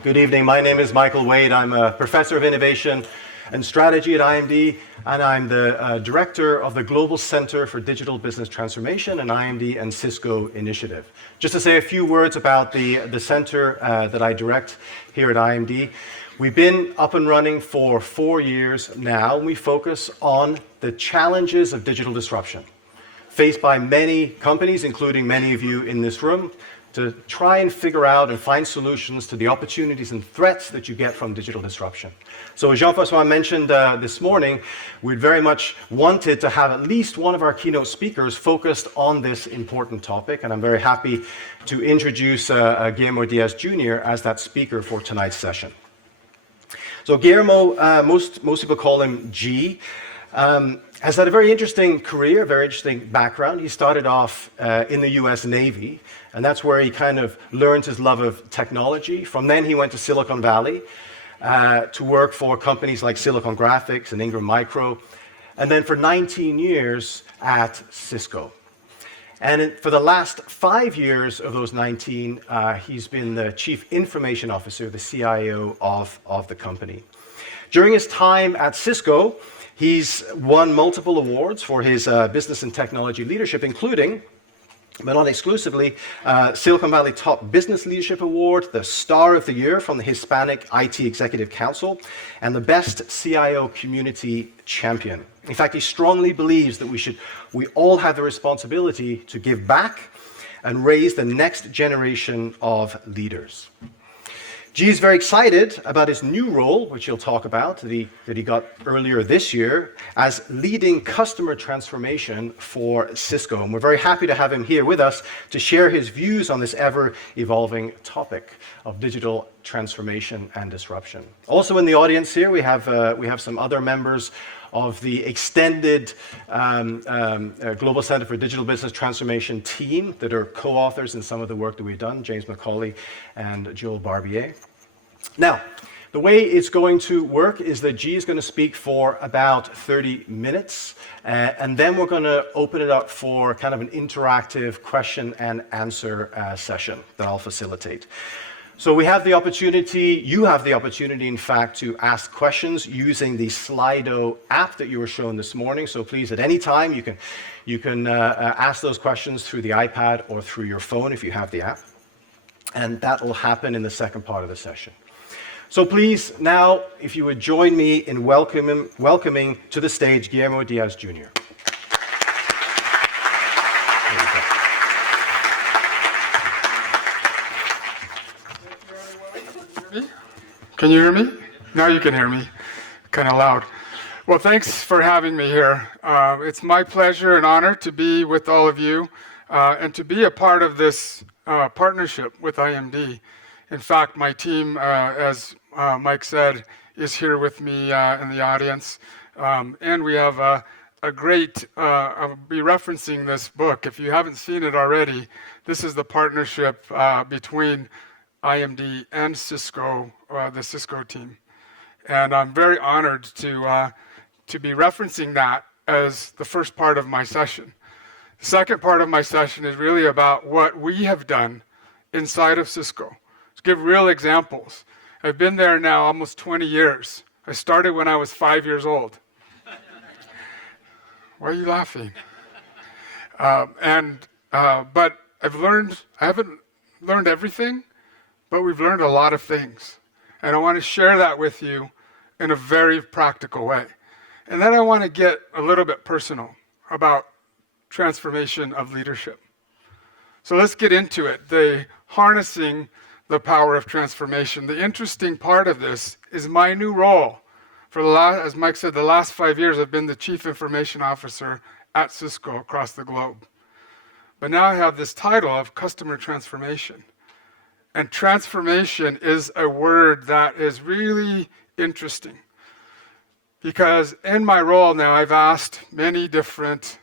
Good evening. My name is Michael Wade. I'm a professor of innovation and strategy at IMD, and I'm the director of the Global Center for Digital Business Transformation, an IMD and Cisco initiative. Just to say a few words about the center that I direct here at IMD. We've been up and running for 4 years now, and we focus on the challenges of digital disruption faced by many companies, including many of you in this room, to try and figure out and find solutions to the opportunities and threats that you get from digital disruption. So as Jean-François mentioned this morning, we'd very much wanted to have at least one of our keynote speakers focused on this important topic, and I'm very happy to introduce Guillermo Diaz Jr. as that speaker for tonight's session. So Guillermo, most people call him G, has had a very interesting career, very interesting background. He started off in the US Navy, and that's where he kind of learned his love of technology. From then he went to Silicon Valley to work for companies like Silicon Graphics and Ingram Micro, and then for 19 years at Cisco. And for the last 5 years of those 19, he's been the Chief Information Officer, the CIO of the company. During his time at Cisco, he's won multiple awards for his business and technology leadership, including, but not exclusively, Silicon Valley Top Business Leadership Award, the Star of the Year from the Hispanic IT Executive Council, and the Best CIO Community Champion. In fact, he strongly believes that we all have the responsibility to give back and raise the next generation of leaders. G is very excited about his new role, which he'll talk about, that he got earlier this year, as leading customer transformation for Cisco. And we're very happy to have him here with us to share his views on this ever-evolving topic of digital transformation and disruption. Also in the audience here, we have some other members of the extended Global Center for Digital Business Transformation team that are co-authors in some of the work that we've done, James McCauley and Joel Barbier. Now, the way it's going to work is that G is going to speak for about 30 minutes, and then we're going to open it up for kind of an interactive question and answer session that I'll facilitate. So you have the opportunity, in fact, to ask questions using the Slido app that you were shown this morning. So please, at any time, you can ask those questions through the iPad or through your phone if you have the app. And that will happen in the second part of the session. So please, now, if you would join me in welcoming to the stage Guillermo Diaz Jr. Can you hear me? Now you can hear me. Kind of loud. Well, thanks for having me here. It's my pleasure and honor to be with all of you and to be a part of this partnership with IMD. In fact, my team, as Mike said, is here with me in the audience. And we have a great, I'll be referencing this book. If you haven't seen it already, this is the partnership between IMD and Cisco, the Cisco team. And I'm very honored to be referencing that as the first part of my session. The second part of my session is really about what we have done inside of Cisco. To give real examples. I've been there now almost 20 years. I started when I was 5 years old. Why are you laughing? But I haven't learned everything, but we've learned a lot of things. And I want to share that with you in a very practical way. And then I want to get a little bit personal about transformation of leadership. So let's get into it. The harnessing the power of transformation. The interesting part of this is my new role. As Mike said, the last 5 years I've been the Chief Information Officer at Cisco across the globe. But now I have this title of Customer Transformation. And transformation is a word that is really interesting because in my role now, I've asked many different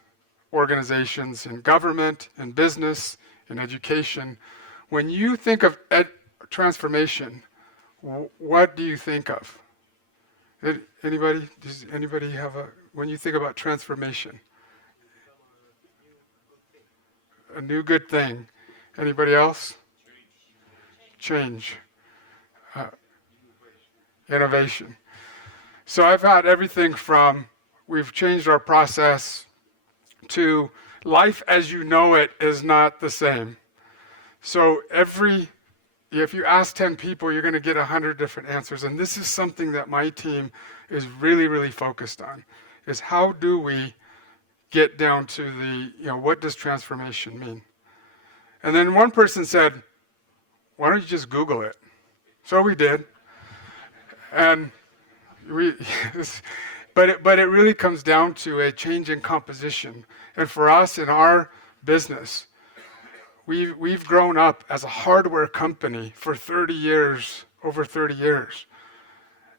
organizations in government, in business, in education, when you think of transformation, what do you think of? Anybody? Does anybody have when you think about transformation? A new good thing. Anybody else? Change. innovation. So I've had everything from we've changed our process to life as you know it is not the same. So if you ask 10 people, you're going to get 100 different answers. And this is something that my team is really, really focused on, is how do we get down to what does transformation mean? And then one person said, why don't you just Google it? So we did. And but it really comes down to a change in composition. And for us in our business, we've grown up as a hardware company for 30 years, over 30 years.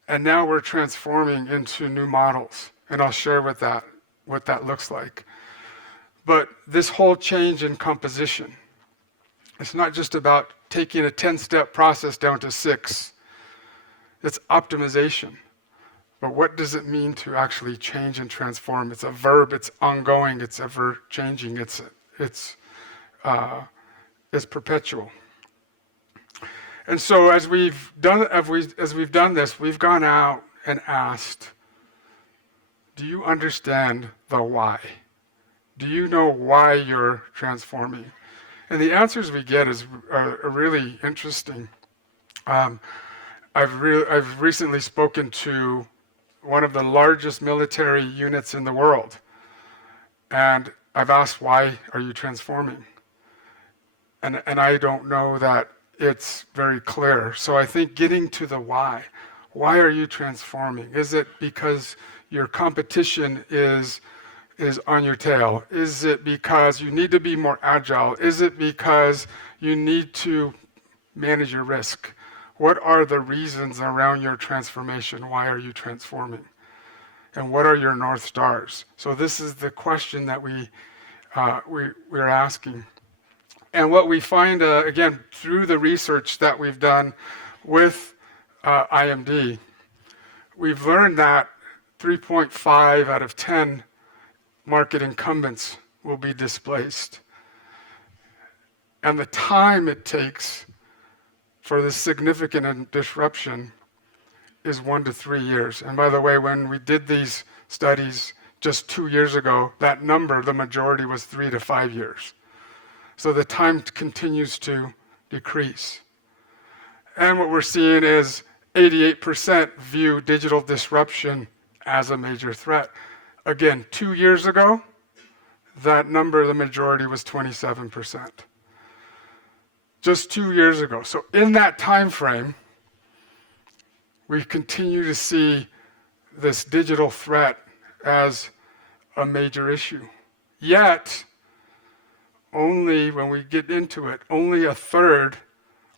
And now we're transforming into new models. And I'll share what that looks like. But this whole change in composition, it's not just about taking a 10-step process down to 6. It's optimization. But what does it mean to actually change and transform? It's a verb, it's ongoing, it's ever changing, it's perpetual. And so as we've done this, we've gone out and asked, do you understand the why? Do you know why you're transforming? And the answers we get are really interesting. I've recently spoken to one of the largest military units in the world, and I've asked, why are you transforming? And I don't know that it's very clear. So I think getting to the why are you transforming? Is it because your competition is on your tail? Is it because you need to be more agile? Is it because you need to manage your risk? What are the reasons around your transformation? Why are you transforming? And what are your North Stars? So this is the question that we're asking. And what we find, again, through the research that we've done with IMD, we've learned that 3.5 out of 10 market incumbents will be displaced. And the time it takes for this significant disruption is 1 to 3 years. And by the way, when we did these studies just 2 years ago, that number, the majority, was 3 to 5 years. So the time continues to decrease. And what we're seeing is 88% view digital disruption as a major threat. Again, 2 years ago, that number, the majority, was 27%. Just 2 years ago. So in that time frame, we continue to see this digital threat as a major issue. Yet, only when we get into it, only a third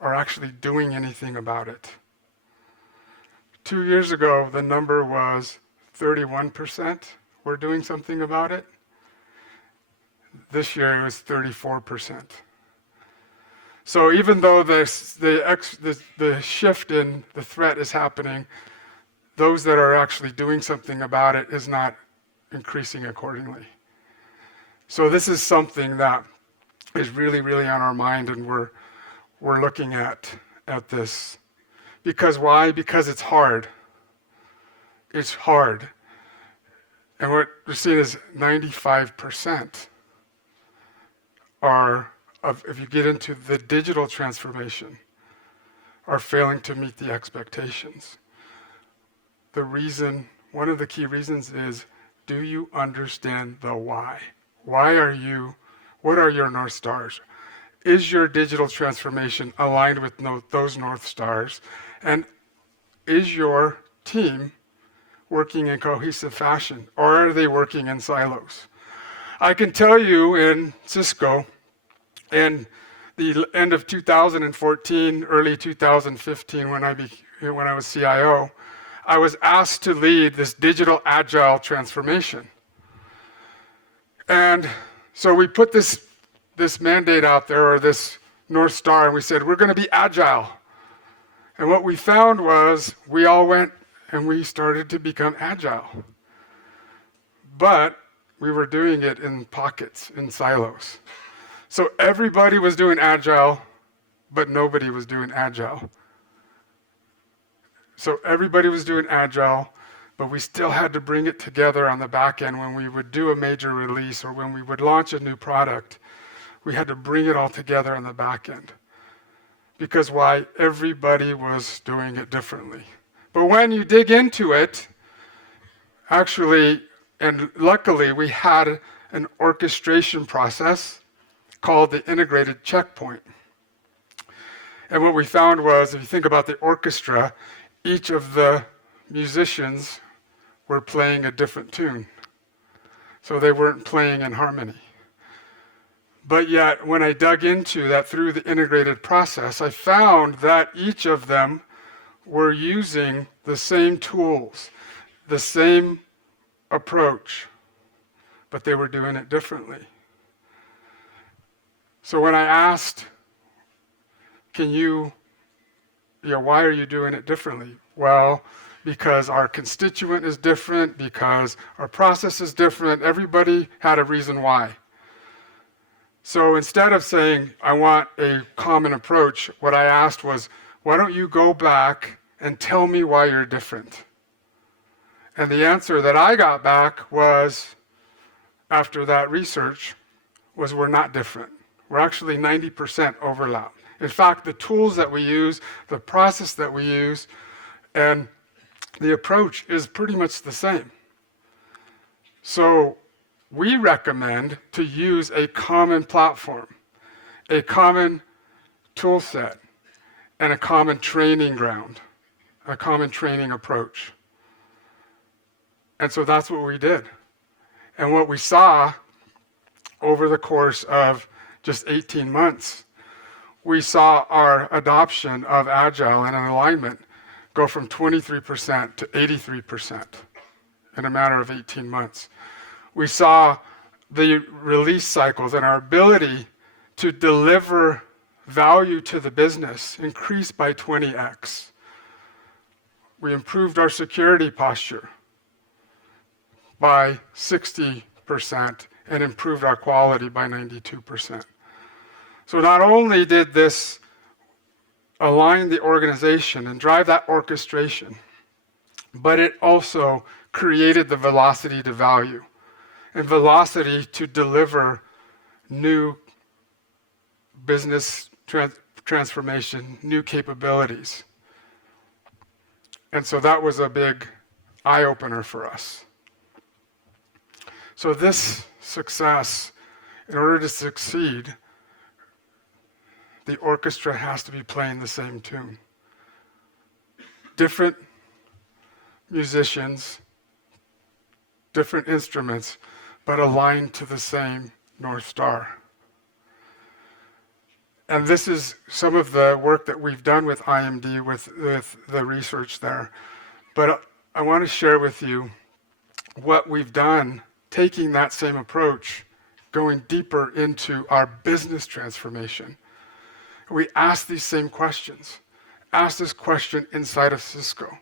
are actually doing anything about it. 2 years ago, the number was 31% were doing something about it. This year, it was 34%. So even though the shift in the threat is happening, those that are actually doing something about it is not increasing accordingly. So this is something that is really, really on our mind, and we're looking at this. Because why? Because it's hard. It's hard. And what we're seeing is 95% if you get into the digital transformation, are failing to meet the expectations. One of the key reasons is, do you understand the why? What are your North Stars? Is your digital transformation aligned with those North Stars? And is your team working in cohesive fashion, or are they working in silos? I can tell you in Cisco, in the end of 2014, early 2015, when I was CIO, I was asked to lead this digital agile transformation. And so we put this mandate out there, or this North Star, and we said, we're going to be agile. And what we found was we all went and we started to become agile. But we were doing it in pockets, in silos. So everybody was doing agile, but nobody was doing agile. So everybody was doing agile, but we still had to bring it together on the back end when we would do a major release or when we would launch a new product. We had to bring it all together on the back end. Because why? Everybody was doing it differently. But when you dig into it, actually, and luckily, we had an orchestration process called the integrated checkpoint. And what we found was, if you think about the orchestra, each of the musicians were playing a different tune. So they weren't playing in harmony. But yet, when I dug into that through the integrated process, I found that each of them were using the same tools, the same approach, but they were doing it differently. So when I asked, why are you doing it differently? Well, because our constituent is different, because our process is different. Everybody had a reason why. So instead of saying, I want a common approach, what I asked was, why don't you go back and tell me why you're different? And the answer that I got back was, after that research, was we're not different. We're actually 90% overlap. In fact, the tools that we use, the process that we use, and the approach is pretty much the same. So we recommend to use a common platform, a common tool set, and a common training ground, a common training approach. And so that's what we did. And what we saw over the course of just 18 months, we saw our adoption of Agile and alignment go from 23% to 83% in a matter of 18 months. We saw the release cycles and our ability to deliver value to the business increase by 20x. We improved our security posture by 60% and improved our quality by 92%. So not only did this align the organization and drive that orchestration, but it also created the velocity to value and velocity to deliver new business transformation, new capabilities. And so that was a big eye-opener for us. So this success, in order to succeed, the orchestra has to be playing the same tune. Different musicians, different instruments, but aligned to the same North Star. And this is some of the work that we've done with IMD, with the research there. But I want to share with you what we've done, taking that same approach, going deeper into our business transformation. We ask these same questions. Ask this question inside of Cisco.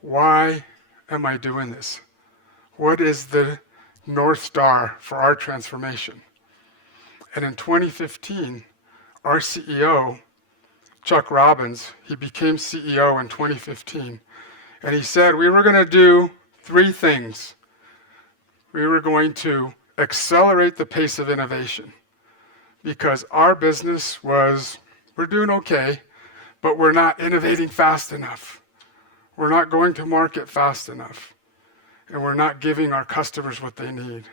Why am I doing this? What is the North Star for our transformation? And in 2015, our CEO, Chuck Robbins, he became CEO in 2015, and he said we were going to do 3 things. We were going to accelerate the pace of innovation, because our business we're doing okay, but we're not innovating fast enough. We're not going to market fast enough, and we're not giving our customers what they need.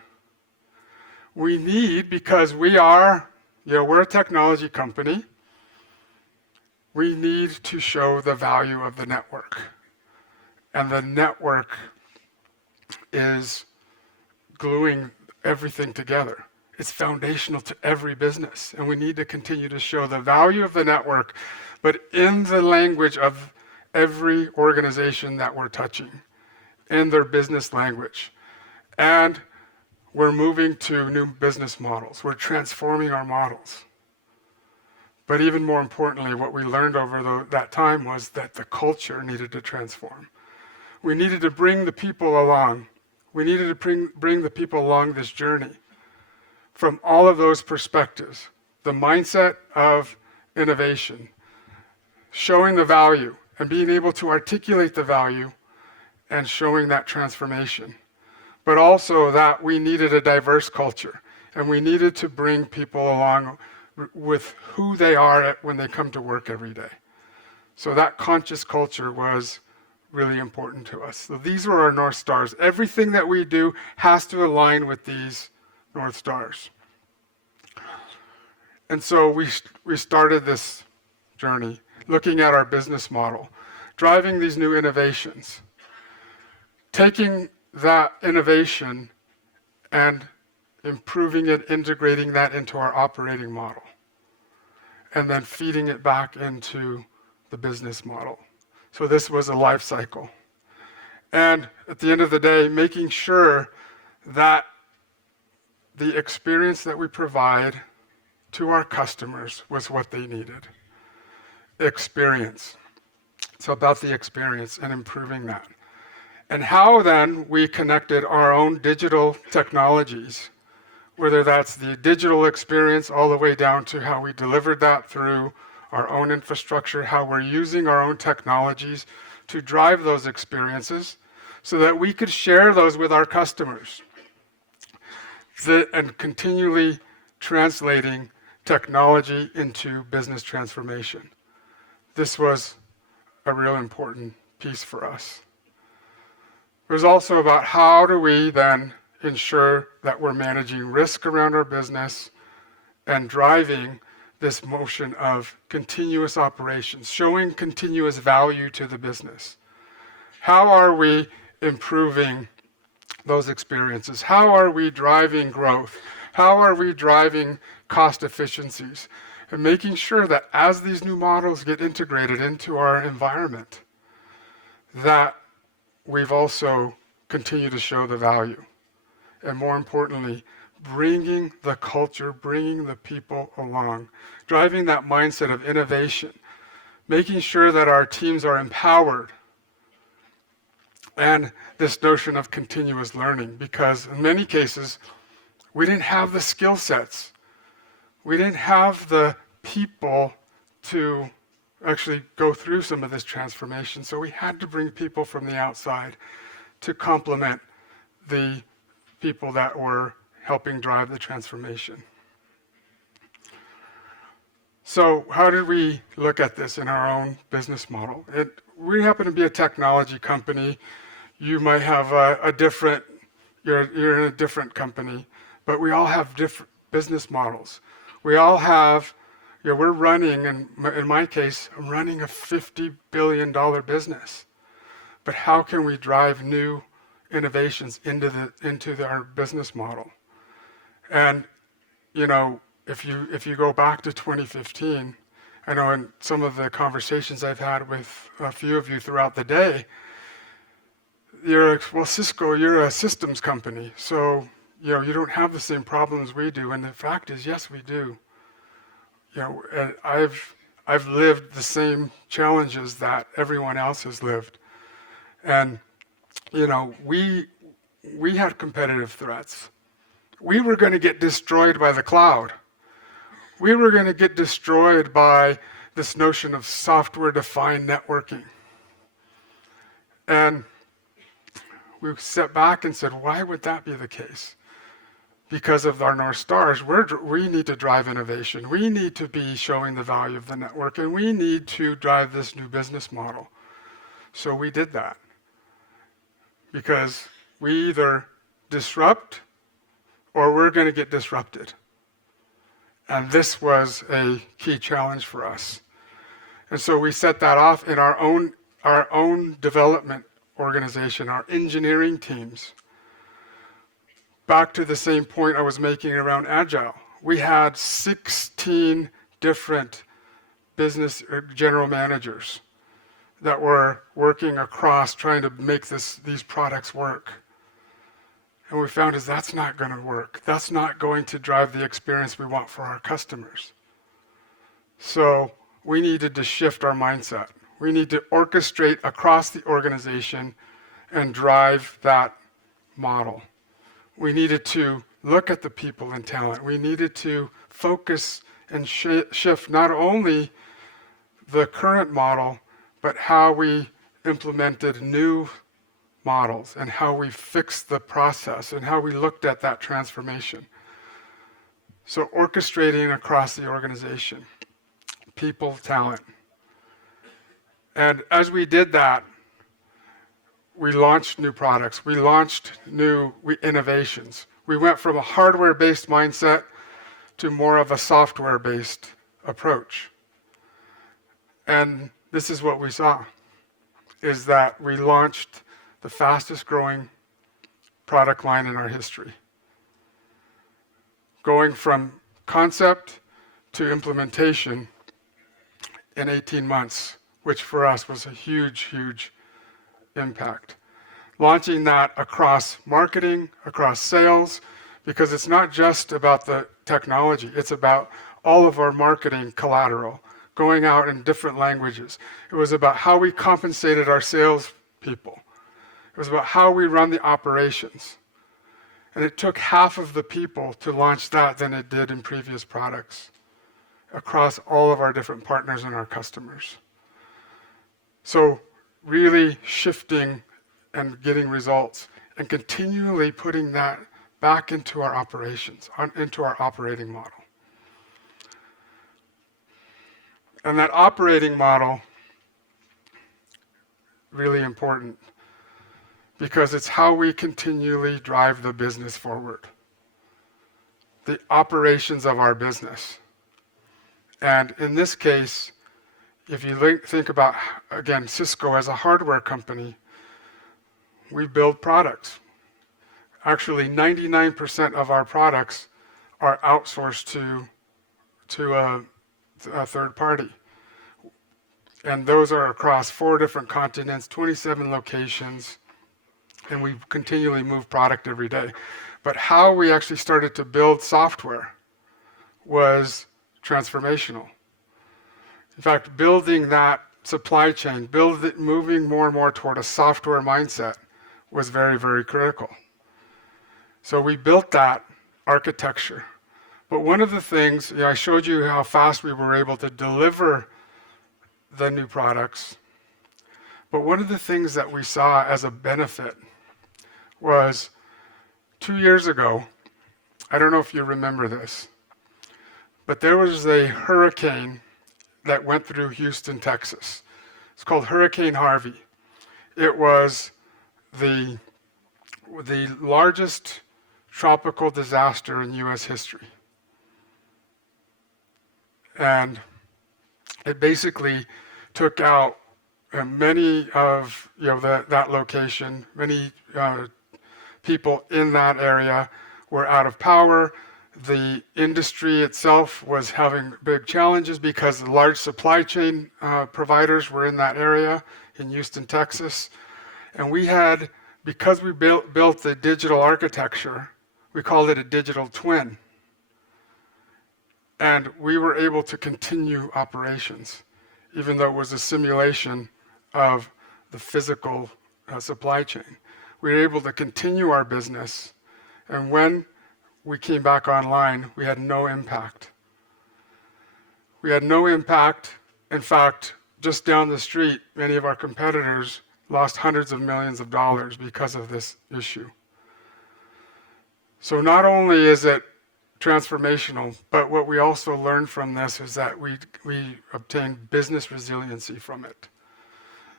We need, because we're a technology company, we need to show the value of the network. And the network is gluing everything together. It's foundational to every business, and we need to continue to show the value of the network, but in the language of every organization that we're touching, in their business language. And we're moving to new business models. We're transforming our models. But even more importantly, what we learned over that time was that the culture needed to transform. We needed to bring the people along. We needed to bring the people along this journey from all of those perspectives. The mindset of innovation, showing the value, and being able to articulate the value and showing that transformation. But also that we needed a diverse culture, and we needed to bring people along with who they are when they come to work every day. So that conscious culture was really important to us. So these were our North Stars. Everything that we do has to align with these North Stars. And so we started this journey looking at our business model, driving these new innovations, taking that innovation and improving it, integrating that into our operating model, and then feeding it back into the business model. So this was a life cycle. And at the end of the day, making sure that the experience that we provide to our customers was what they needed. Experience. It's about the experience and improving that. And how then we connected our own digital technologies, whether that's the digital experience all the way down to how we delivered that through our own infrastructure, how we're using our own technologies to drive those experiences so that we could share those with our customers, and continually translating technology into business transformation. This was a real important piece for us. It was also about how do we then ensure that we're managing risk around our business and driving this motion of continuous operations, showing continuous value to the business. How are we improving those experiences? How are we driving growth? How are we driving cost efficiencies? And making sure that as these new models get integrated into our environment, that we've also continued to show the value. And more importantly, bringing the culture, bringing the people along, driving that mindset of innovation, making sure that our teams are empowered, and this notion of continuous learning, because in many cases, we didn't have the skill sets. We didn't have the people to actually go through some of this transformation, so we had to bring people from the outside to complement the people that were helping drive the transformation. So how did we look at this in our own business model? We happen to be a technology company. You might have a different, you're in a different company, but we all have different business models. We all have, we're running, in my case, I'm running a $50 billion business. But how can we drive new innovations into our business model? And if you go back to 2015, I know in some of the conversations I've had with a few of you throughout the day, Cisco, you're a systems company, so you don't have the same problems we do. And the fact is, yes, we do. And I've lived the same challenges that everyone else has lived. And we had competitive threats. We were going to get destroyed by the cloud. We were going to get destroyed by this notion of software-defined networking. And we sat back and said, why would that be the case? Because of our North Stars, we need to drive innovation. We need to be showing the value of the network, and we need to drive this new business model. So we did that. Because we either disrupt or we're going to get disrupted. And this was a key challenge for us. And so we set that off in our own development organization, our engineering teams. Back to the same point I was making around agile. We had 16 different business general managers that were working across trying to make these products work. And we found that's not going to work. That's not going to drive the experience we want for our customers. So we needed to shift our mindset. We need to orchestrate across the organization and drive that model. We needed to look at the people and talent. We needed to focus and shift not only the current model, but how we implemented new models and how we fixed the process and how we looked at that transformation. So orchestrating across the organization, people, talent. And as we did that, we launched new products. We launched new innovations. We went from a hardware-based mindset to more of a software-based approach. And this is what we saw, is that we launched the fastest growing product line in our history. Going from concept to implementation in 18 months, which for us was a huge, huge impact. Launching that across marketing, across sales, because it's not just about the technology, it's about all of our marketing collateral, going out in different languages. It was about how we compensated our sales people. It was about how we run the operations. And it took half of the people to launch that than it did in previous products across all of our different partners and our customers. So really shifting and getting results and continually putting that back into our operations, into our operating model. And that operating model, really important, because it's how we continually drive the business forward. The operations of our business. And in this case, if you think about, again, Cisco as a hardware company, we build products. Actually, 99% of our products are outsourced to a third party. And those are across 4 different continents, 27 locations, and we continually move product every day. But how we actually started to build software was transformational. In fact, building that supply chain, moving more and more toward a software mindset was very, very critical. So we built that architecture. But one of the things, I showed you how fast we were able to deliver the new products. But one of the things that we saw as a benefit was 2 years ago, I don't know if you remember this, but there was a hurricane that went through Houston, Texas. It's called Hurricane Harvey. It was the largest tropical disaster in U.S. history. And it basically took out many of that location. Many people in that area were out of power. The industry itself was having big challenges because the large supply chain providers were in that area in Houston, Texas. And we had, because we built the digital architecture, we called it a digital twin. And we were able to continue operations, even though it was a simulation of the physical supply chain. We were able to continue our business, and when we came back online, we had no impact. We had no impact. In fact, just down the street, many of our competitors lost hundreds of millions of dollars because of this issue. So not only is it transformational, but what we also learned from this is that we obtained business resiliency from it.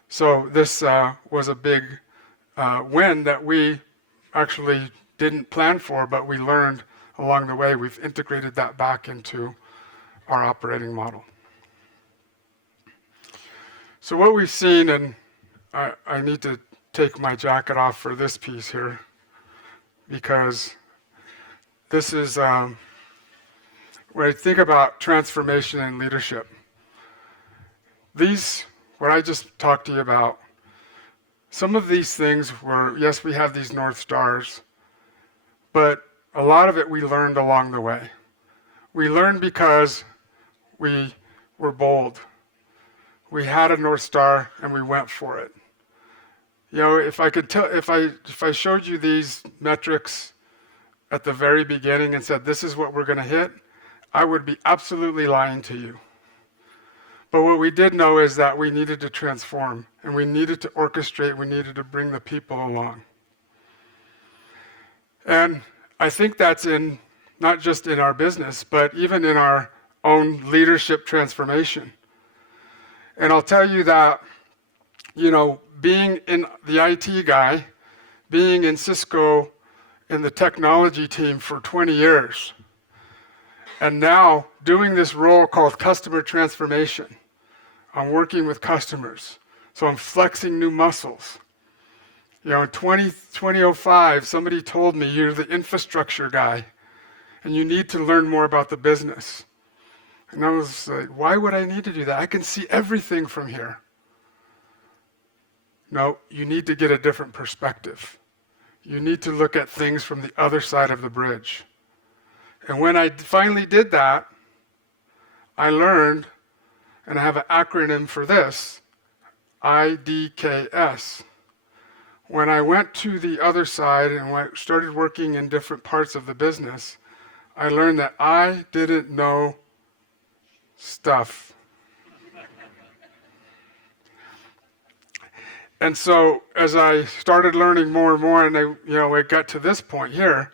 So this was a big win that we actually didn't plan for, but we learned along the way. We've integrated that back into our operating model. So what we've seen, and I need to take my jacket off for this piece here, because this is when I think about transformation and leadership. What I just talked to you about, some of these things were, yes, we have these North Stars, but a lot of it we learned along the way. We learned because we were bold. We had a North Star and we went for it. If I showed you these metrics at the very beginning and said, this is what we're going to hit, I would be absolutely lying to you. But what we did know is that we needed to transform, and we needed to orchestrate, we needed to bring the people along. And I think that's in not just in our business, but even in our own leadership transformation. And I'll tell you that, being in the IT guy, being in Cisco in the technology team for 20 years, and now doing this role called customer transformation. I'm working with customers, so I'm flexing new muscles. In 2005, somebody told me, you're the infrastructure guy, and you need to learn more about the business. And I was like, why would I need to do that? I can see everything from here. No, you need to get a different perspective. You need to look at things from the other side of the bridge. And when I finally did that, I learned, and I have an acronym for this, IDKS. When I went to the other side and started working in different parts of the business, I learned that I didn't know stuff. And so as I started learning more and more, and I got to this point here,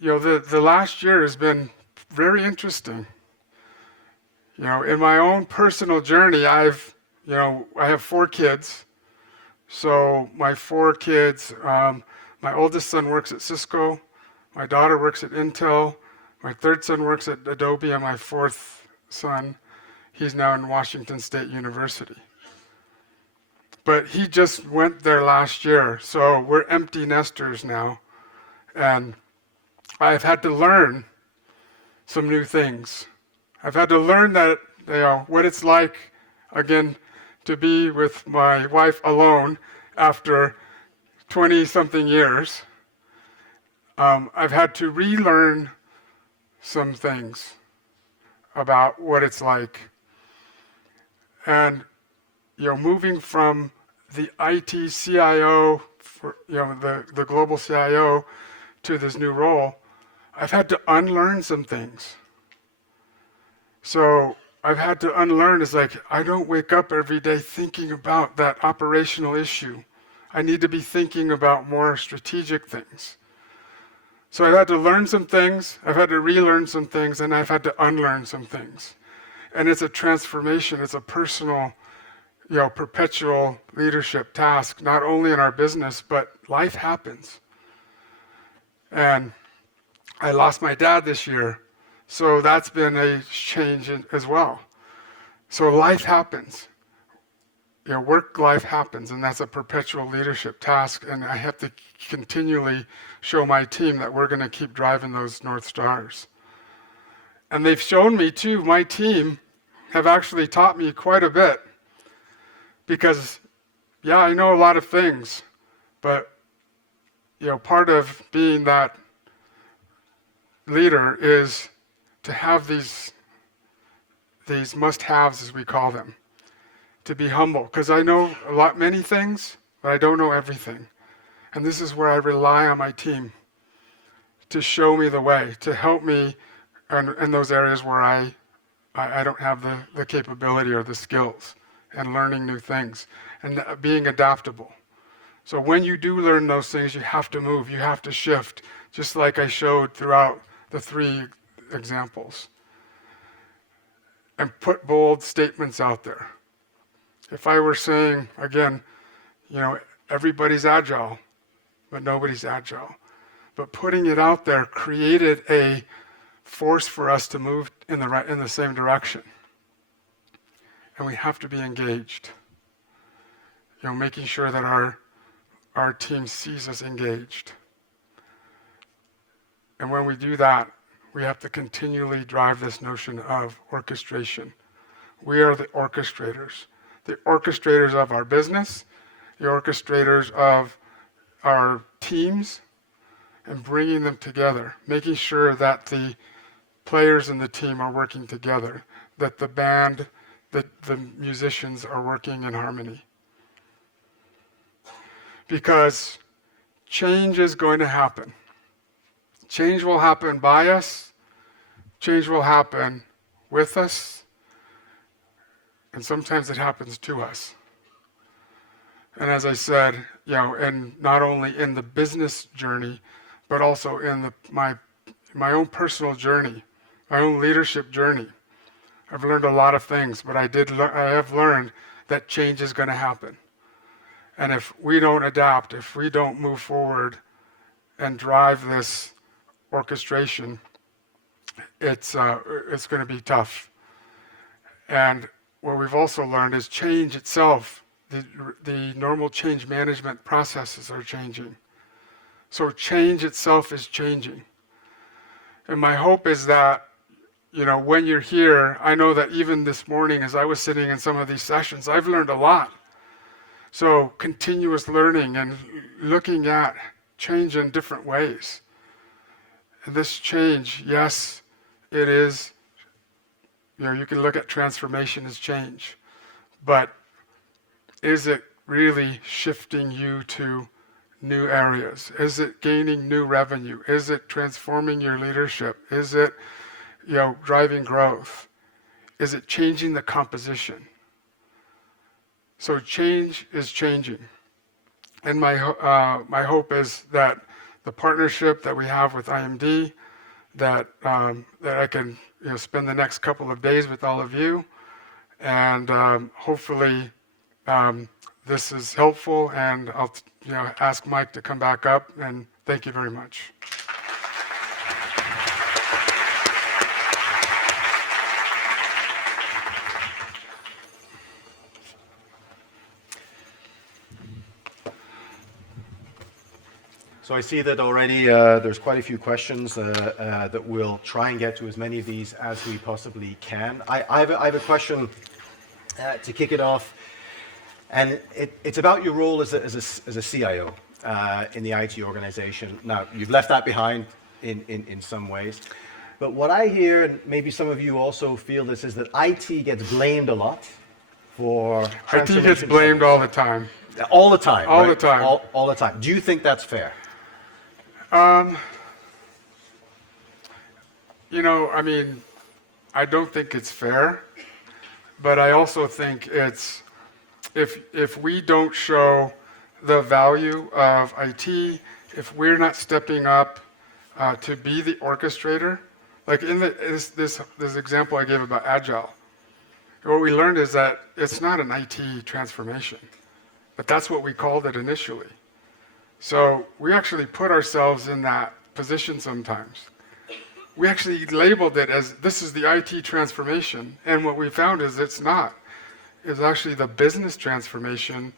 the last year has been very interesting. In my own personal journey, I have 4 kids. So my 4 kids, my oldest son works at Cisco, my daughter works at Intel, my 3rd son works at Adobe, and my 4th son, he's now in Washington State University. But he just went there last year, so we're empty nesters now. And I've had to learn some new things. I've had to learn that, what it's like, again, to be with my wife alone after 20-something years. I've had to relearn some things about what it's like. And, moving from the IT CIO, the global CIO, to this new role, I've had to unlearn some things. So I've had to unlearn, it's like, I don't wake up every day thinking about that operational issue. I need to be thinking about more strategic things. So I've had to learn some things, I've had to relearn some things, and I've had to unlearn some things. And it's a transformation, it's a personal, perpetual leadership task, not only in our business, but life happens. And I lost my dad this year, so that's been a change as well. So life happens. Work life happens, and that's a perpetual leadership task, and I have to continually show my team that we're going to keep driving those North Stars. And they've shown me too, my team have actually taught me quite a bit, because, I know a lot of things, but, part of being that leader is to have these must-haves, as we call them, to be humble, because I know many things, but I don't know everything. And this is where I rely on my team to show me the way, to help me in those areas where I don't have the capability or the skills, and learning new things, and being adaptable. So when you do learn those things, you have to move, you have to shift, just like I showed throughout the 3 examples. And put bold statements out there. If I were saying, again, everybody's agile, but nobody's agile. But putting it out there created a force for us to move in the same direction. And we have to be engaged. Making sure that our team sees us engaged. And when we do that, we have to continually drive this notion of orchestration. We are the orchestrators of our business, the orchestrators of our teams, and bringing them together, making sure that the players in the team are working together, that the band, that the musicians are working in harmony. Because change is going to happen. Change will happen by us. Change will happen with us. and sometimes it happens to us. And as I said, and not only in the business journey, but also in my own personal journey, my own leadership journey. I've learned a lot of things, but I have learned that change is going to happen. And if we don't adapt, if we don't move forward and drive this orchestration, it's going to be tough. And what we've also learned is change itself. The normal change management processes are changing. So change itself is changing. And my hope is that, when you're here, I know that even this morning as I was sitting in some of these sessions, I've learned a lot. So continuous learning and looking at change in different ways. And this change, yes, it is, you can look at transformation as change, but is it really shifting you to new areas? Is it gaining new revenue? Is it transforming your leadership? Is it, driving growth? Is it changing the composition? So change is changing. And my hope is that the partnership that we have with IMD, that I can spend the next couple of days with all of you, and hopefully this is helpful, and I'll ask Mike to come back up, and thank you very much. So I see that already there's quite a few questions that we'll try and get to as many of these as we possibly can. I have a question to kick it off, and it's about your role as a CIO in the IT organization. Now, you've left that behind in some ways, but what I hear, and maybe some of you also feel this, is that IT gets blamed a lot for IT gets blamed all the time. All the time. All right? the time. All the time. Do you think that's fair? I don't think it's fair, but I also think it's, if we don't show the value of IT, if we're not stepping up to be the orchestrator, like in this example I gave about agile, what we learned is that it's not an IT transformation, but that's what we called it initially. So we actually put ourselves in that position sometimes. We actually labeled it as, this is the IT transformation, and what we found is it's not. It's actually the business transformation,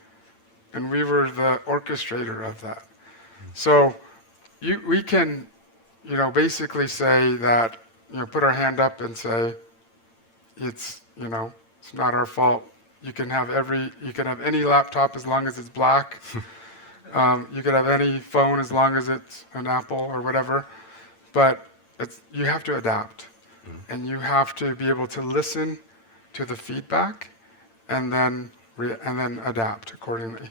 and we were the orchestrator of that. So we can, basically say that, put our hand up and say, it's not our fault. You can have any laptop as long as it's black. You can have any phone as long as it's an Apple or whatever, but you have to adapt, and you have to be able to listen to the feedback, and then adapt accordingly.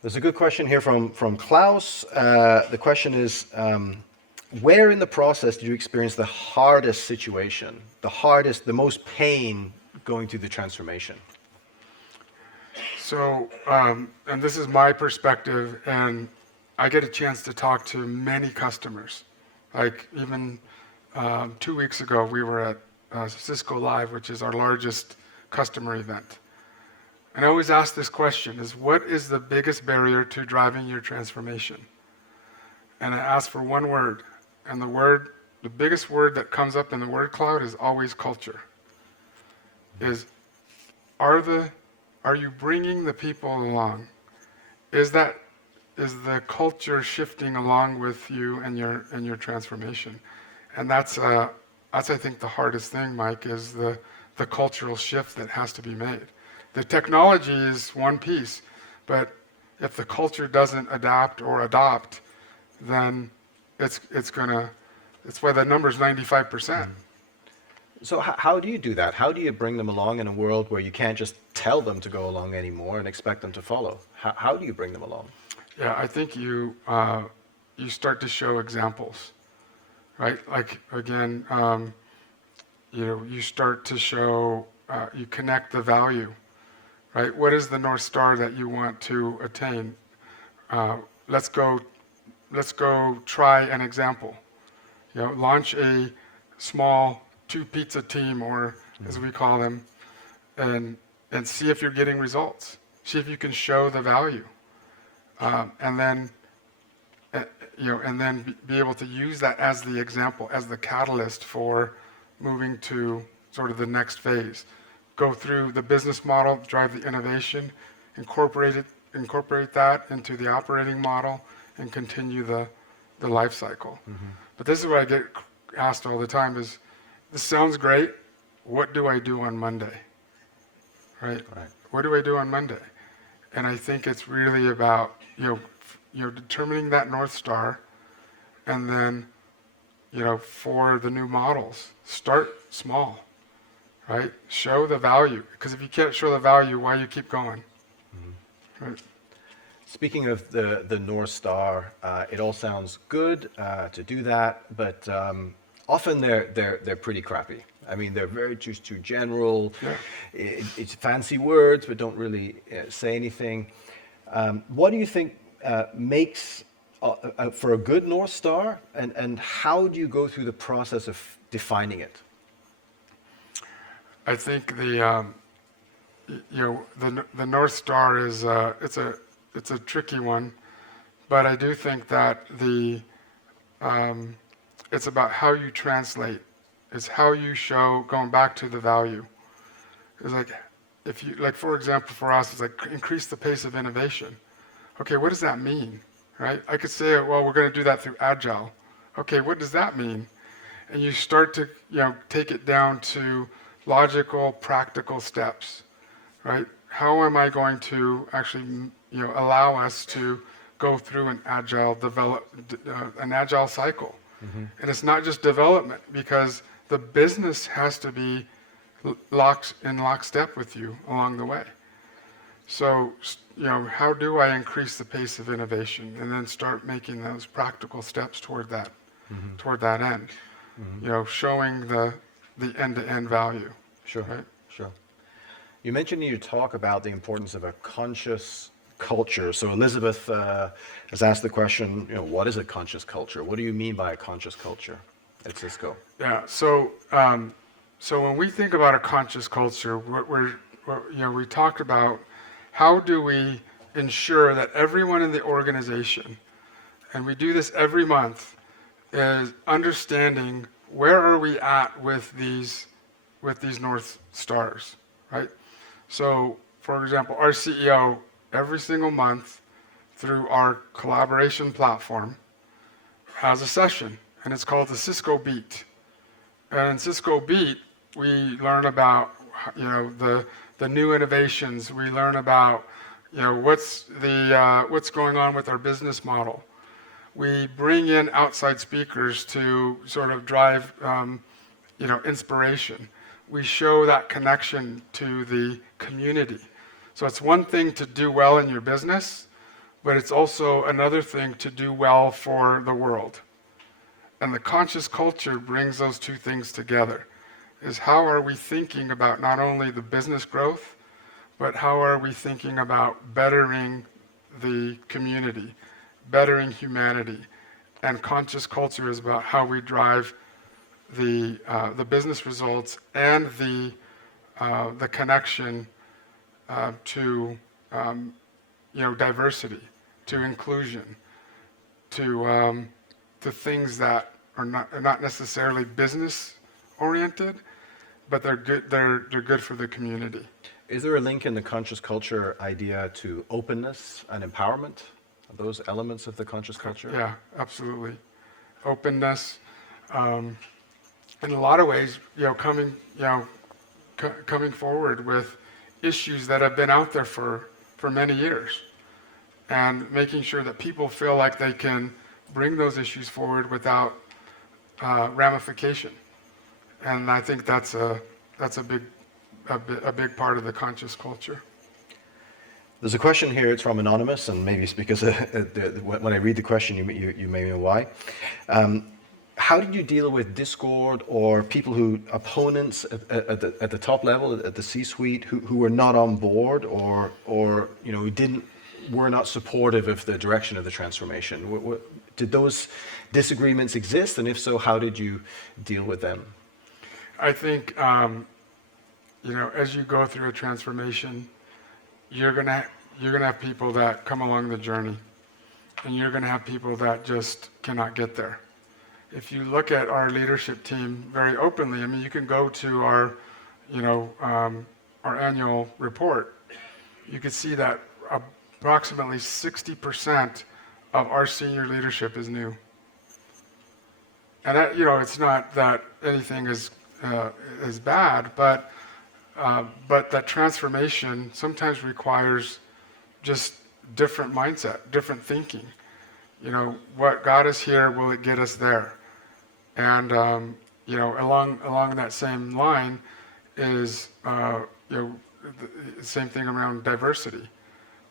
There's a good question here from Klaus. The question is, where in the process did you experience the hardest situation, the most pain going through the transformation? So, and this is my perspective, and I get a chance to talk to many customers. Like even 2 weeks ago, we were at Cisco Live, which is our largest customer event. And I always ask this question, what is the biggest barrier to driving your transformation? And I ask for one word, and the biggest word that comes up in the word cloud is always culture. Are you bringing the people along? Is the culture shifting along with you and your transformation? And that's I think the hardest thing, Mike, is the cultural shift that has to be made. The technology is one piece, but if the culture doesn't adapt or adopt, then it's why the number's 95%. So how do you do that? How do you bring them along in a world where you can't just tell them to go along anymore and expect them to follow? How do you bring them along? Yeah, I think you start to show examples, right? Like again, you start to show, you connect the value, right? What is the North Star that you want to attain? Let's go try an example. Launch a small 2-pizza team, or as we call them, and see if you're getting results. See if you can show the value, and then be able to use that as the example, as the catalyst for moving to sort of the next phase. Go through the business model, drive the innovation, incorporate that into the operating model, and continue the life cycle. But this is what I get asked all the time is, this sounds great, what do I do on Monday? Right? What do I do on Monday? And I think it's really about, determining that North Star, and then, for the new models, start small, right? Show the value, because if you can't show the value, why you keep going? Right? Speaking of the North Star, it all sounds good to do that, but often they're pretty crappy. I mean, they're very too general. Yeah. It's fancy words, but don't really say anything. What do you think makes for a good North Star, and how do you go through the process of defining it? I think the North Star is it's a tricky one, but I do think that it's about how you translate. It's how you show, going back to the value. It's like, if you, like, for example, for us, it's like increase the pace of innovation. Okay, what does that mean, right? I could say, well, we're going to do that through agile. Okay, what does that mean? And you start to, take it down to logical, practical steps, right? How am I going to actually, allow us to go through an agile cycle? And it's not just development, because the business has to be lockstep with you along the way. So, how do I increase the pace of innovation, and then start making those practical steps toward that end? Showing the end-to-end value. Sure. Right? Sure. You mentioned in your talk about the importance of a conscious culture. So Elizabeth has asked the question, what is a conscious culture? What do you mean by a conscious culture at Cisco? Yeah. So when we think about a conscious culture, we talked about how do we ensure that everyone in the organization, and we do this every month, is understanding where are we at with these North Stars, right? So, for example, our CEO, every single month, through our collaboration platform, has a session, and it's called the Cisco Beat. And in Cisco Beat, we learn about, the new innovations. We learn about, what's going on with our business model. We bring in outside speakers to sort of drive, inspiration. We show that connection to the community. So it's one thing to do well in your business, but it's also another thing to do well for the world. And the conscious culture brings those two things together, is how are we thinking about not only the business growth, but how are we thinking about bettering the community, bettering humanity. And conscious culture is about how we drive the business results and the connection to diversity, to inclusion, to things that are not necessarily business oriented, but they're good for the community. Is there a link in the conscious culture idea to openness and empowerment? Are those elements of the conscious culture? Yeah, absolutely. Openness, in a lot of ways, coming forward with issues that have been out there for many years, and making sure that people feel like they can bring those issues forward without ramification. And I think that's a big part of the conscious culture. There's a question here. It's from Anonymous, and maybe it's because when I read the question, you may know why. how did you deal with discord or people opponents at the top level, at the C-suite, who were not on board or who were not supportive of the direction of the transformation? Did those disagreements exist, and if so, how did you deal with them? I think as you go through a transformation, you're gonna have people that come along the journey, and you're gonna have people that just cannot get there. If you look at our leadership team very openly, I mean, you can go to our annual report. You can see that approximately 60% of our senior leadership is new. And that, it's not that anything is bad, but that transformation sometimes requires just different mindset, different thinking. What got us here, will it get us there? And along that same line is the same thing around diversity.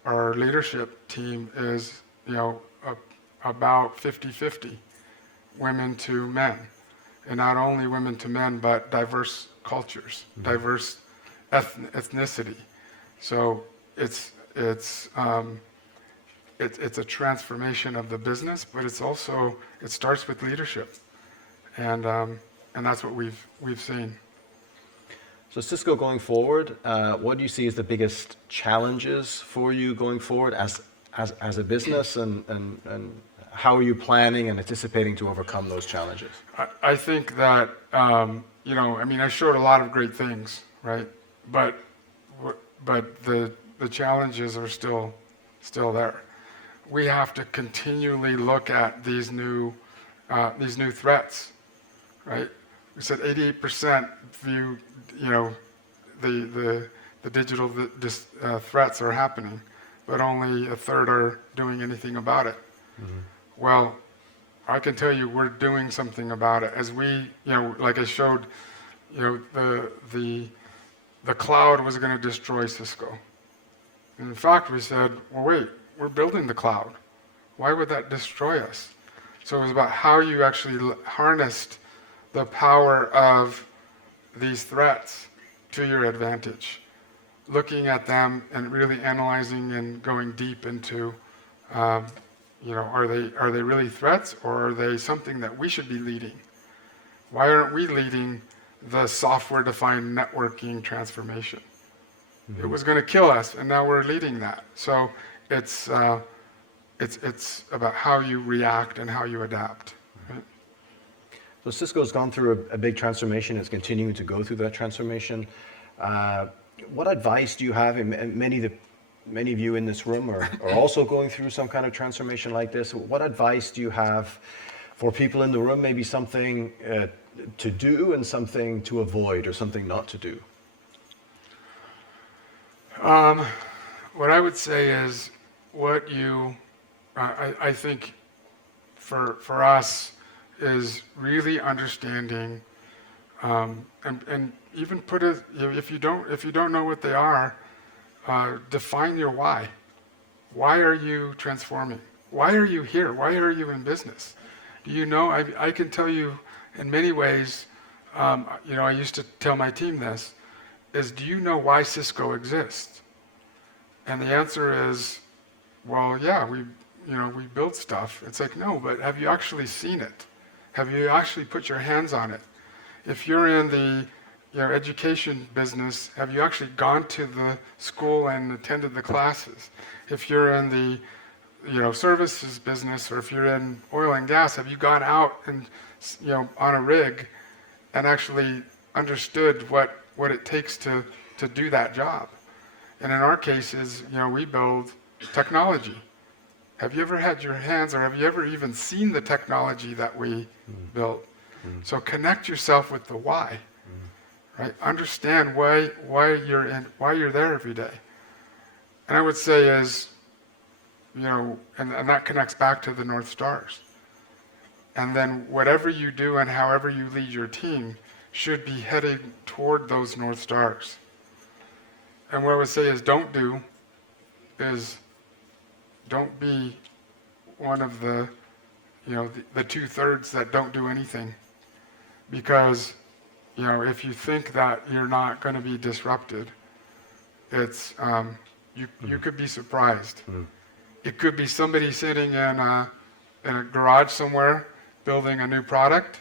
Our leadership team is about 50-50, women to men, and not only women to men, but diverse cultures, diverse ethnicity. So it's a transformation of the business, but it starts with leadership, and that's what we've seen. So Cisco going forward, what do you see as the biggest challenges for you going forward as a business, and how are you planning and anticipating to overcome those challenges? I think that I showed a lot of great things, right? But the challenges are still there. We have to continually look at these new threats, right? We said 88% view, the digital threats are happening, but only a third are doing anything about it. Mm-hmm. Well, I can tell you we're doing something about it. As we, like I showed, the cloud was going to destroy Cisco. And in fact, we said, well, wait, we're building the cloud. Why would that destroy us? So it was about how you actually harnessed the power of these threats to your advantage, looking at them and really analyzing and going deep into, are they really threats, or are they something that we should be leading? Why aren't we leading the software-defined networking transformation? Mm-hmm. It was going to kill us, and now we're leading that. So it's about how you react and how you adapt. Right? So Cisco's gone through a big transformation. It's continuing to go through that transformation. What advice do you have? And many of you in this room are also going through some kind of transformation like this. What advice do you have for people in the room? Maybe something to do and something to avoid, or something not to do. What I would say is, I think for us is really understanding, and even if you don't know what they are, define your why. Why are you transforming? Why are you here? Why are you in business? Do you know? I can tell you in many ways. I used to tell my team this: do you know why Cisco exists? And the answer is, well, yeah, we build stuff. It's like, no, but have you actually seen it? Have you actually put your hands on it? If you're in the education business, have you actually gone to the school and attended the classes? If you're in the services business, or if you're in oil and gas, have you gone out and on a rig and actually understood what it takes to do that job? And in our cases, we build technology. Have you ever had your hands, or have you ever even seen the technology that we built? So connect yourself with the why, right? Understand why you're there every day. And I would say is, and that connects back to the North Stars. And then whatever you do and however you lead your team should be headed toward those North Stars. And what I would say is don't be one of the the 2/3 that don't do anything. Because, if you think that you're not going to be disrupted, it's you could be surprised. It could be somebody sitting in a garage somewhere building a new product,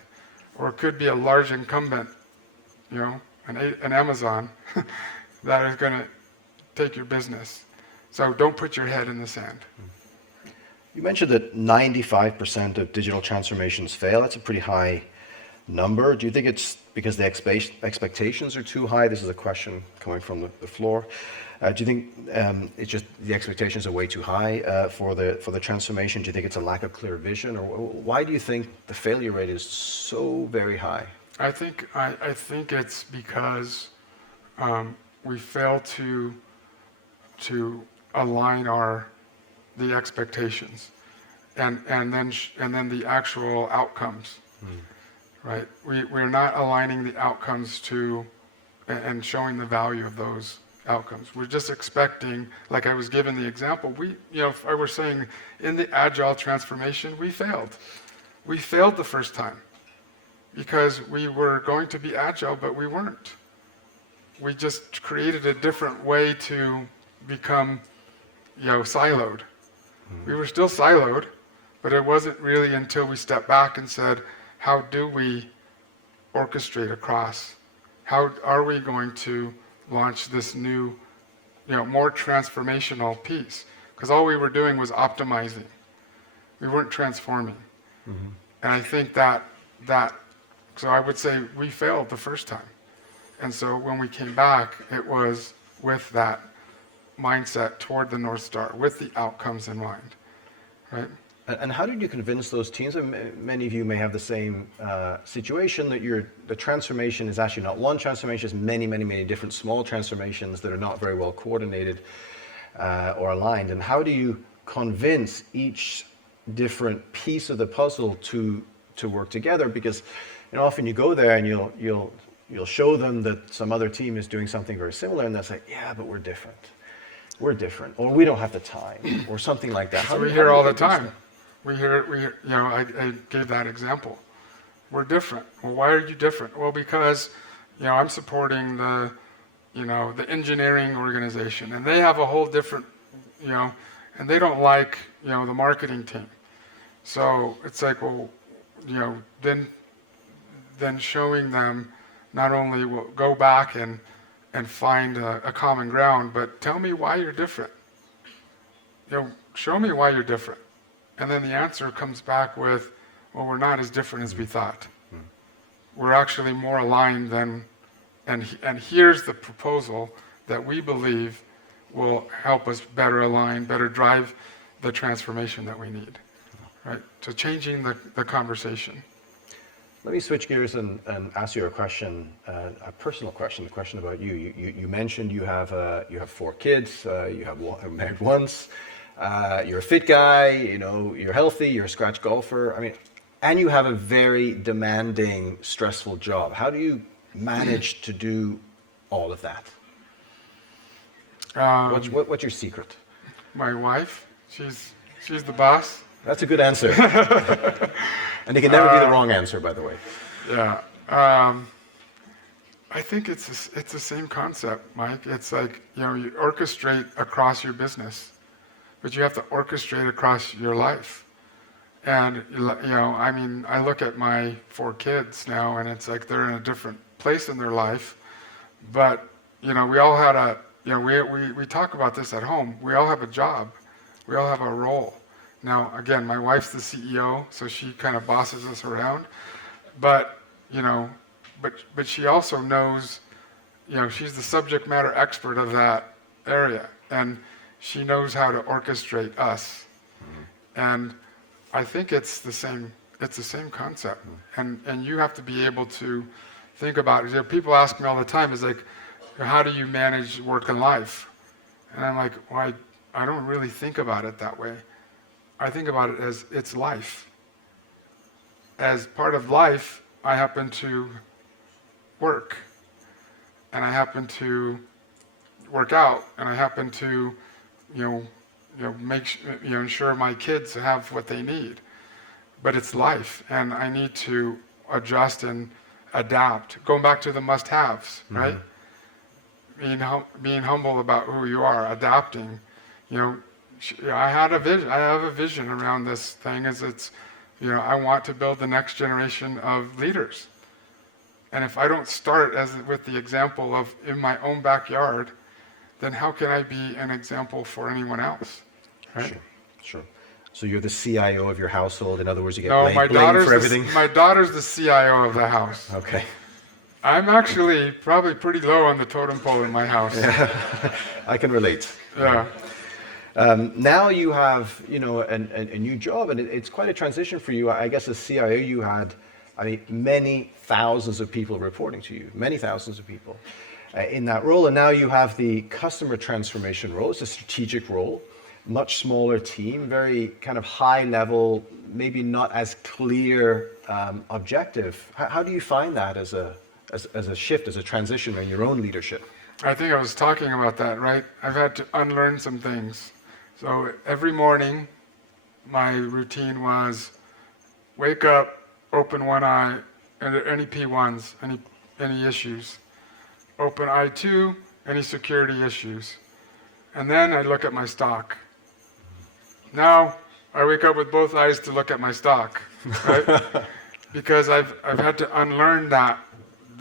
or it could be a large incumbent, an Amazon that is going to take your business. So don't put your head in the sand. You mentioned that 95% of digital transformations fail. That's a pretty high number. Do you think it's because the expectations are too high? This is a question coming from the floor. Do you think it's just the expectations are way too high for the transformation? Do you think it's a lack of clear vision, or why do you think the failure rate is so very high? I think it's because we fail to align the expectations and then the actual outcomes. Right? We're not aligning the outcomes and showing the value of those outcomes. We're just expecting, like I was given the example, if I were saying in the agile transformation, we failed. We failed the first time because we were going to be agile, but we weren't. We just created a different way to become, siloed. We were still siloed, but it wasn't really until we stepped back and said, how do we orchestrate across? How are we going to launch this new, more transformational piece? Because all we were doing was optimizing. We weren't transforming. And I think that, so I would say we failed the first time. And so when we came back, it was with that mindset toward the North Star, with the outcomes in mind, right? And how did you convince those teams? Many of you may have the same situation, that the transformation is actually not one transformation, it's many, many, many different small transformations that are not very well coordinated or aligned. And how do you convince each different piece of the puzzle to work together? Because often you go there and you'll show them that some other team is doing something very similar, and they'll say, yeah, but we're different. We're different, or we don't have the time, or something like that. So we hear all the time. We hear, I gave that example. We're different. Well, why are you different? Well, because, I'm supporting the engineering organization, and they have a whole different, and they don't like, the marketing team. So it's like, well, then showing them not only will go back and find a common ground, but tell me why you're different. Show me why you're different. And then the answer comes back with, well, we're not as different as we thought. We're actually more aligned than, and here's the proposal that we believe will help us better align, better drive the transformation that we need, right? So changing the conversation. Let me switch gears and ask you a question, a personal question, a question about you. You mentioned you have 4 kids, you have married once. You're a fit guy, you're healthy, you're a scratch golfer. And you have a very demanding, stressful job. How do you manage to do all of that? What's your secret? My wife, she's the boss. That's a good answer. And it can never be the wrong answer, by the way. Yeah. I think it's the same concept, Mike. It's like, you orchestrate across your business, but you have to orchestrate across your life. And, I look at my 4 kids now, and it's like they're in a different place in their life. But, we all had we talk about this at home. We all have a job. We all have a role. Now, again, my wife's the CEO, so she kind of bosses us around. But, but she also knows, she's the subject matter expert of that area. And she knows how to orchestrate us. And I think it's the same concept. And you have to be able to think about it. People ask me all the time, is like, how do you manage work and life? And I'm like, well, I don't really think about it that way. I think about it as it's life. As part of life, I happen to work. And I happen to work out. And I happen to, ensure my kids have what they need. but it's life, and I need to adjust and adapt. Going back to the must-haves, right? Being humble about who you are, adapting. You know, I had a vision. I have a vision around this thing. I want to build the next generation of leaders. And if I don't start with the example of in my own backyard, then how can I be an example for anyone else? Right? Sure. So you're the CIO of your household. In other words, you get No, blamed for everything. My daughter's the CIO of the house. Okay. I'm actually probably pretty low on the totem pole in my house. Yeah. I can relate. Yeah. Now you have, a new job, and it's quite a transition for you. I guess as CIO, you had, many thousands of people reporting to you, many thousands of people in that role, and now you have the customer transformation role. It's a strategic role, much smaller team, very kind of high level, maybe not as clear objective. How do you find that as a shift, as a transition in your own leadership? I think I was talking about that, right? I've had to unlearn some things. So every morning, my routine was wake up, open one eye, and any P1s, any issues. Open eye two, any security issues. And then I look at my stock. Now I wake up with both eyes to look at my stock, right? Because I've had to unlearn that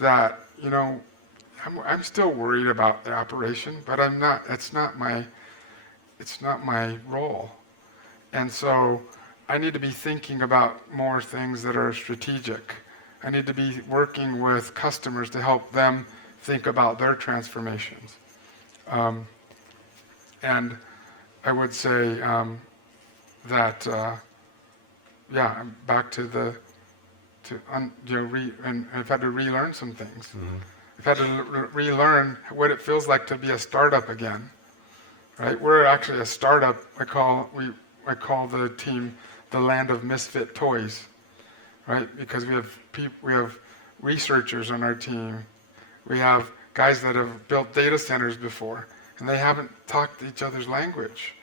I'm still worried about the operation, but I'm not. It's not my role. And so I need to be thinking about more things that are strategic. I need to be working with customers to help them think about their transformations. And I would say that, I'm back to and I've had to relearn some things. I've had to relearn what it feels like to be a startup again. Right? We're actually a startup. I call the team the land of misfit toys, right? Because we have researchers on our team. We have guys that have built data centers before, and they haven't talked each other's language.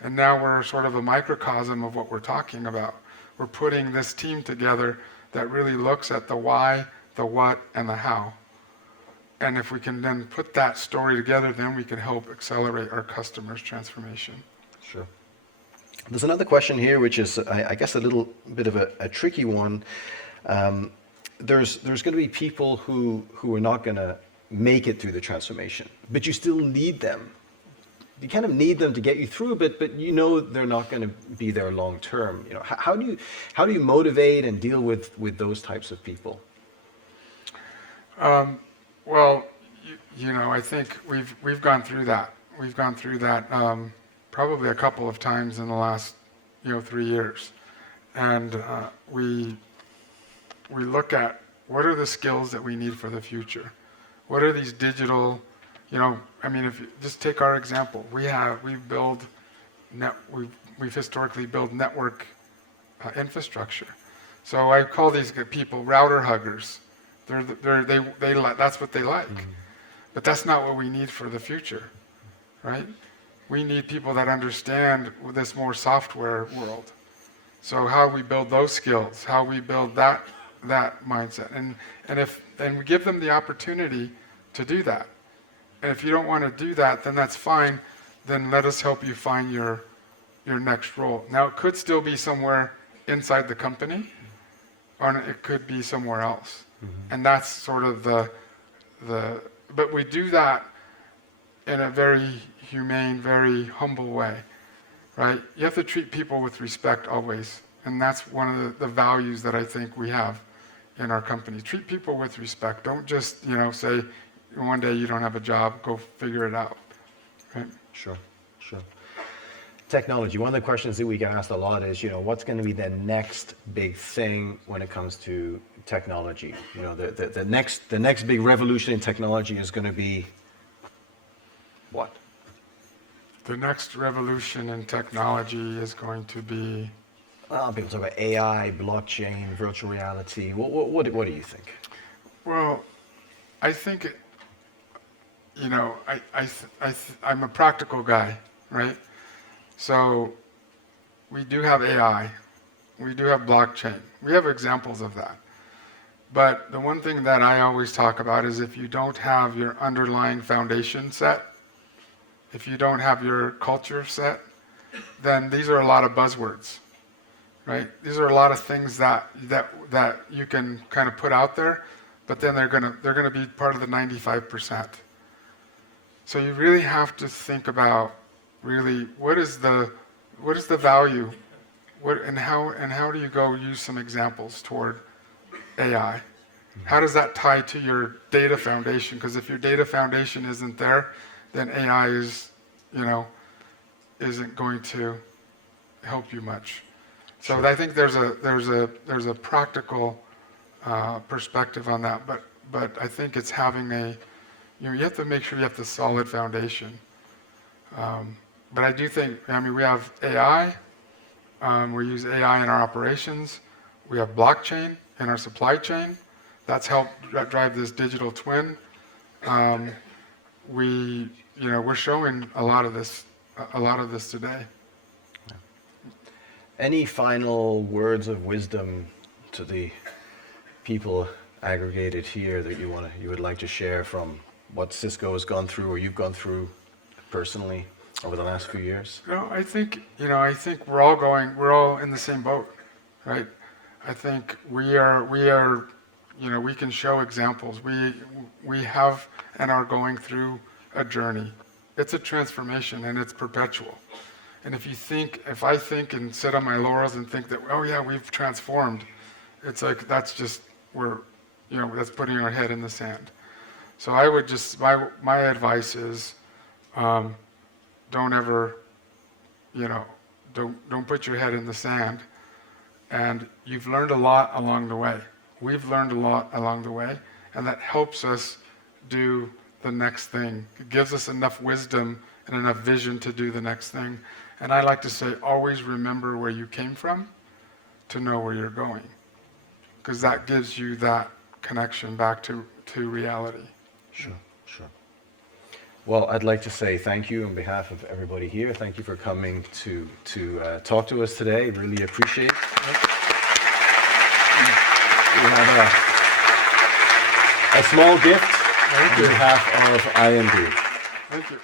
And now we're sort of a microcosm of what we're talking about. We're putting this team together that really looks at the why, the what, and the how. And if we can then put that story together, then we can help accelerate our customers' transformation. Sure. There's another question here, which is, I guess, a little bit of a tricky one. There's going to be people who are not going to make it through the transformation, but you still need them. You kind of need them to get you through, but they're not going to be there long term. How do you motivate and deal with those types of people? Well, I think we've gone through that. We've gone through that probably a couple of times in the last 3 years, and we look at what are the skills that we need for the future. What are these digital? If you just take our example, we've historically built network infrastructure. So I call these people router huggers. That's what they like. But that's not what we need for the future, right? We need people that understand this more software world. So how we build those skills, how we build that mindset, and we give them the opportunity to do that. And if you don't want to do that, then that's fine. Then let us help you find your next role. Now it could still be somewhere inside the company, or it could be somewhere else. And that's sort of but we do that in a very humane, very humble way, right? You have to treat people with respect always. And that's one of the values that I think we have in our company. Treat people with respect. Don't just, say one day you don't have a job, go figure it out, right? Sure. Technology. One of the questions that we get asked a lot is, what's going to be the next big thing when it comes to technology? The next big revolution in technology is going to be what? The next revolution in technology is going to be... people talk about AI, blockchain, virtual reality. What do you think? Well, I think, I'm a practical guy, right? So we do have AI, We do have blockchain. We have examples of that. But the one thing that I always talk about is if you don't have your underlying foundation set, if you don't have your culture set, then these are a lot of buzzwords, right? These are a lot of things that you can kind of put out there, but then they're gonna be part of the 95%. So you really have to think about really what is the value, and how do you go use some examples toward AI? How does that tie to your data foundation? Because if your data foundation isn't there, then AI isn't going to help you much. So Sure. I think there's a practical perspective on that, but I think it's having you have to make sure you have the solid foundation. But I do think, we have AI. We use AI in our operations. We have blockchain in our supply chain. That's helped drive this digital twin. We're showing a lot of this today. Any final words of wisdom to the people aggregated here that you would like to share from what Cisco has gone through or you've gone through personally over the last few years? No, I think we're all in the same boat, right? I think we can show examples. We have and are going through a journey. It's a transformation and it's perpetual. And if I think and sit on my laurels and think that, oh yeah, we've transformed, it's like that's putting our head in the sand. So I would my advice is, don't ever, don't put your head in the sand. And you've learned a lot along the way. We've learned a lot along the way, and that helps us do the next thing. It gives us enough wisdom and enough vision to do the next thing. And I like to say, always remember where you came from to know where you're going, because that gives you that connection back to reality. Sure. Well, I'd like to say thank you on behalf of everybody here. Thank you for coming to talk to us today. Really appreciate it. We have a small gift on behalf of IMD. Thank you.